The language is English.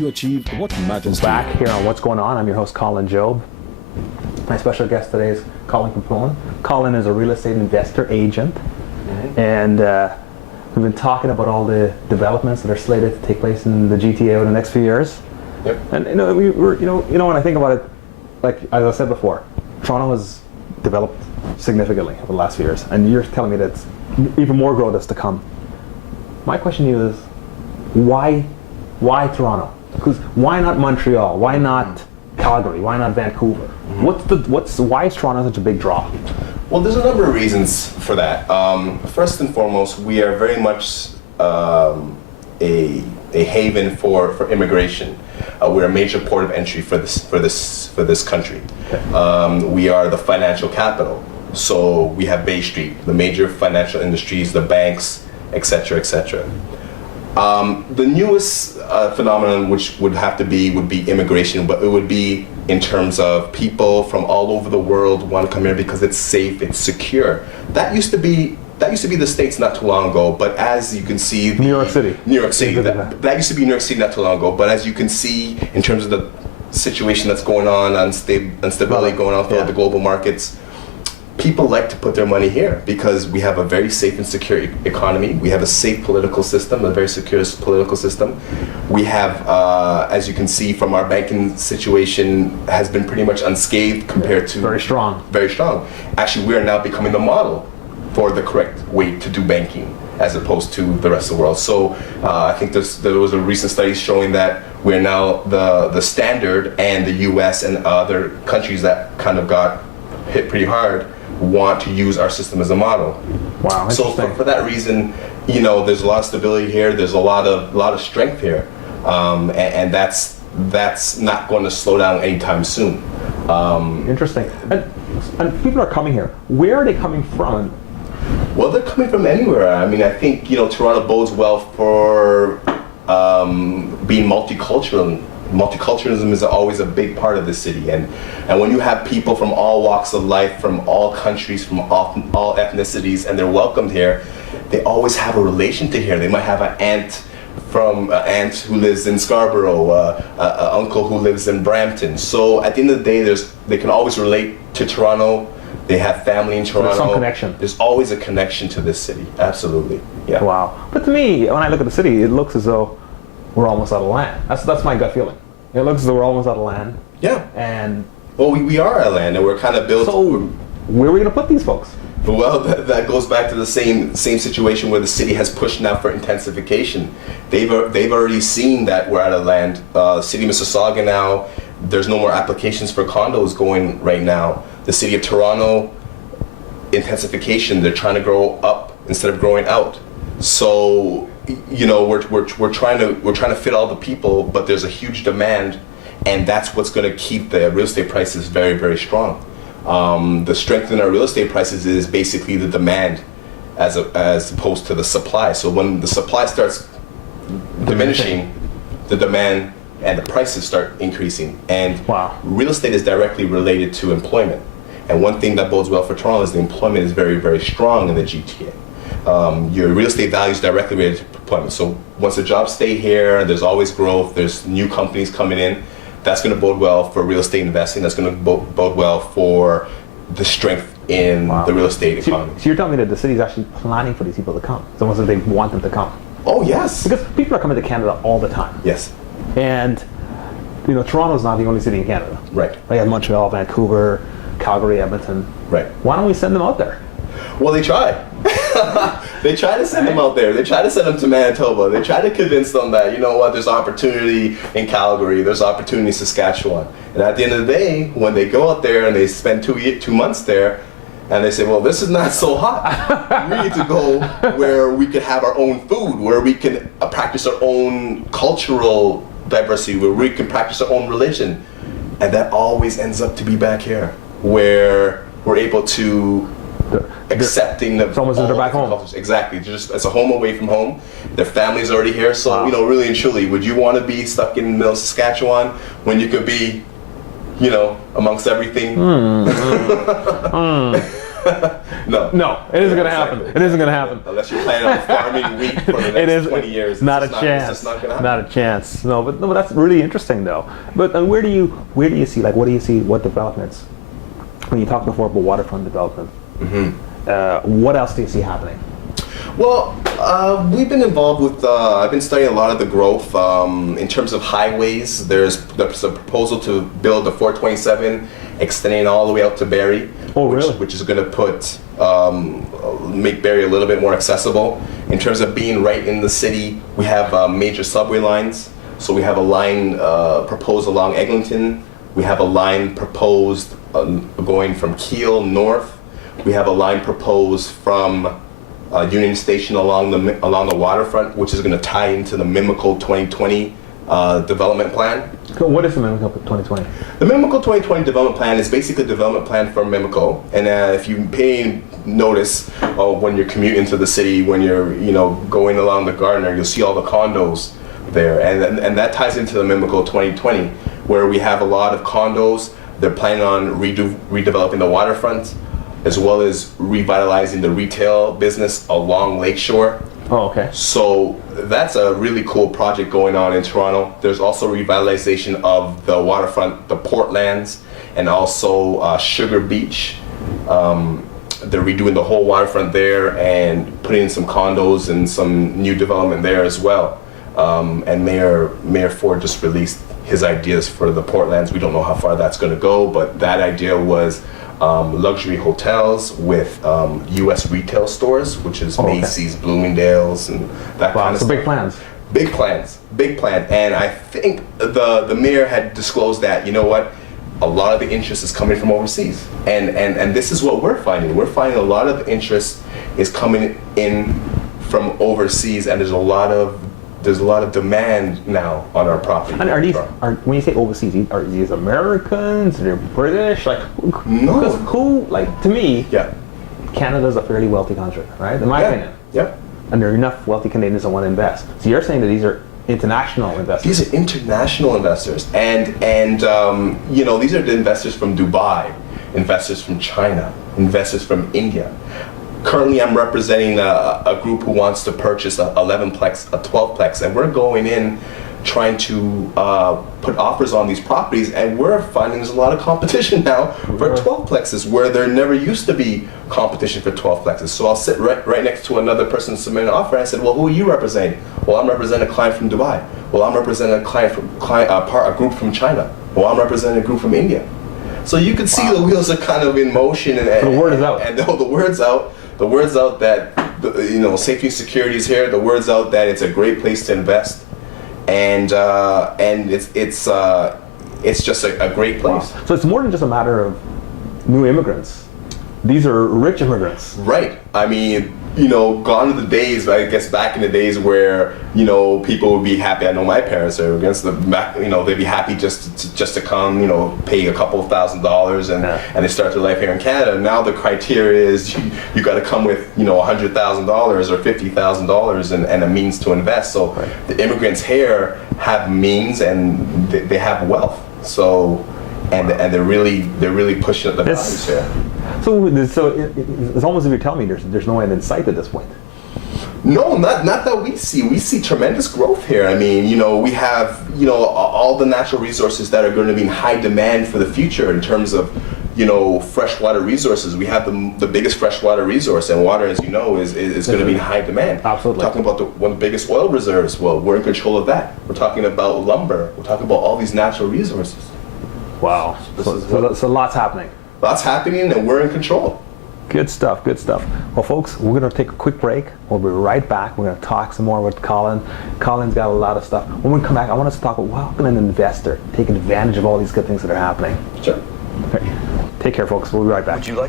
you achieve what matters to Back here on What's Going On, I'm your host Colin Job. My special guest today is Colin Poponne. Colin is a real estate investor agent, and we've been talking about all the developments that are slated to take place in the GTA over the next few years. Yep. And when I think about it, like as I said before, Toronto has developed significantly over the last few years, and you're telling me that even more growth is to come. My question to you is, why Toronto? Because why not Montreal? Why not Calgary? Why not Vancouver? Why is Toronto such a big draw? Well, there's a number of reasons for that. First and foremost, we are very much a haven for immigration. We're a major port of entry for this country. Okay. We are the financial capital. So we have Bay Street, the major financial industries, the banks, etc., etc. The newest phenomenon, which would be immigration, but it would be in terms of people from all over the world want to come here because it's safe, it's secure. That used to be the States not too long ago, but as you can see, New York City. That used to be New York City not too long ago, but as you can see, in terms of the situation that's going on, instability going on throughout the global markets, people like to put their money here because we have a very safe and secure economy. We have a safe political system, a very secure political system. We have, as you can see from our banking situation, has been pretty much unscathed compared to... Very strong. Very strong. Actually, we are now becoming the model for the correct way to do banking as opposed to the rest of the world. So I think there was a recent study showing that we're now the standard, and the US and other countries that kind of got hit pretty hard want to use our system as a model. Wow, so for that reason, there's a lot of stability here. There's a lot of strength here, and that's not going to slow down anytime soon. Interesting. And people are coming here. Where are they coming from? Well, they're coming from anywhere. I mean, I think Toronto bodes well for being multicultural. Multiculturalism is always a big part of the city, and when you have people from all walks of life, from all countries, from all ethnicities, and they're welcomed here, they always have a relation to here. They might have an aunt who lives in Scarborough, an uncle who lives in Brampton. So at the end of the day, they can always relate to Toronto. They have family in Toronto. There's some connection. There's always a connection to this city. Absolutely. Yeah. Wow. But to me, when I look at the city, it looks as though we're almost out of land. That's my gut feeling. It looks as though we're almost out of land. Yeah. And well, we are out of land, and we're kind of built. So where are we going to put these folks? Well, that goes back to the same situation where the city has pushed now for intensification. They've already seen that we're out of land. City of Mississauga now, there's no more applications for condos going right now. The city of Toronto, intensification. They're trying to grow up instead of growing out. So we're trying to fit all the people, but there's a huge demand, and that's what's going to keep the real estate prices very, very strong. The strength in our real estate prices is basically the demand as opposed to the supply. So when the supply starts diminishing, the demand and the prices start increasing. And real estate is directly related to employment. And one thing that bodes well for Toronto is the employment is very, very strong in the GTA. Your real estate value is directly related to employment. So once the jobs stay here, there's always growth, there's new companies coming in. That's going to bode well for real estate investing. That's going to bode well for the strength in the real estate economy. So you're telling me that the city's actually planning for these people to come? It's almost as if they want them to come. Oh, yes. Because people are coming to Canada all the time. Yes. And, Toronto's not the only city in Canada. Right. They have Montreal, Vancouver, Calgary, Edmonton. Right. Why don't we send them out there? Well, they try. They try to send them out there. They try to send them to Manitoba. They try to convince them that, there's opportunity in Calgary, there's opportunity in Saskatchewan. And at the end of the day, when they go out there and they spend 2 months there, and they say, well, this is not so hot. We need to go where we could have our own food, where we can practice our own cultural diversity, where we can practice our own religion. And that always ends up to be back here, where we're able to accepting the. It's almost as they're back home. Cultures. Exactly, it's a home away from home. Their family's already here, so really and truly, would you want to be stuck in the middle of Saskatchewan when you could be, amongst everything? No. No, it isn't going to happen. Exactly. It isn't going to happen. Unless you're planning on farming wheat for the next 20 years. It's Not a just chance. It's just not going to happen. Not a chance. No, but that's really interesting though. But where do you see, like, what do you see, what developments? When you talked before about waterfront development, what else do you see happening? Well, we've been involved with, I've been studying a lot of the growth in terms of highways. There's a proposal to build a 427 extending all the way out to Barrie. Oh, really? Which is going to make Barrie a little bit more accessible. In terms of being right in the city, we have major subway lines. So we have a line proposed along Eglinton. We have a line proposed going from Kiel north. We have a line proposed from Union Station along the waterfront, which is going to tie into the Mimico 2020 development plan. What is the Mimico 2020? The Mimico 2020 development plan is basically a development plan for Mimico. And if you pay notice when you're commuting to the city, when you're going along the Gardner, you'll see all the condos there, and that ties into the Mimico 2020, where we have a lot of condos. They're planning on redeveloping the waterfront, as well as revitalizing the retail business along Lakeshore. Oh, okay. So that's a really cool project going on in Toronto. There's also revitalization of the waterfront, the Portlands, and also Sugar Beach. They're redoing the whole waterfront there and putting in some condos and some new development there as well. And Mayor Ford just released his ideas for the Portlands. We don't know how far that's going to go, but that idea was luxury hotels with U.S. retail stores, which is Macy's, Bloomingdale's, and that kind of stuff. Big plans. Big plan. And I think the mayor had disclosed that, you know what, a lot of the interest is coming from overseas. And this is what we're finding. We're finding a lot of the interest is coming in from overseas, and there's a lot of demand now on our property. And when you say overseas, are these Americans? They're British? Like, no. Who? Like, to me, Yeah. Canada's a fairly wealthy country, right? In my opinion. Yeah. And there are enough wealthy Canadians that want to invest. So you're saying that these are international investors? These are international investors, and these are the investors from Dubai, investors from China, investors from India. Currently, I'm representing a group who wants to purchase a 11-plex, a 12-plex, and we're going in trying to put offers on these properties, and we're finding there's a lot of competition now for 12-plexes where there never used to be competition for 12-plexes. So I'll sit right next to another person submitting an offer, and I said, well, who are you representing? Well, I'm representing a client from Dubai. Well, I'm representing a group from China. Well, I'm representing a group from India. So you can see the wheels are kind of in motion, and the word is out. And the word's out. The word's out that safety and security is here. The word's out that it's a great place to invest, and it's just a great place. Wow. So it's more than just a matter of new immigrants. These are rich immigrants. Right. I mean, gone are the days, I guess back in the days where, people would be happy. I know my parents are against they'd be happy just to come, pay a couple of $1,000s and they start their life here in Canada. Now the criteria is you got to come with, $100,000 or $50,000 and a means to invest. So the immigrants here have means and they have wealth. So, and they're really pushing up the values here. So it's almost as if you're telling me there's no end in sight at this point. No, not that we see. We see tremendous growth here. I mean, we have, all the natural resources that are going to be in high demand for the future in terms of, freshwater resources. We have the biggest freshwater resource, and water, as you know, is going to be in high demand. Absolutely. We're talking about one of the biggest oil reserves. Well, we're in control of that. We're talking about lumber. We're talking about all these natural resources. Wow. So lots happening. Lots happening, and we're in control. Good stuff. Well, folks, we're going to take a quick break. We'll be right back. We're going to talk some more with Colin. Colin's got a lot of stuff. When we come back, I want us to talk about how can an investor take advantage of all these good things that are happening. Sure. Okay. Take care, folks. We'll be right back. Would you like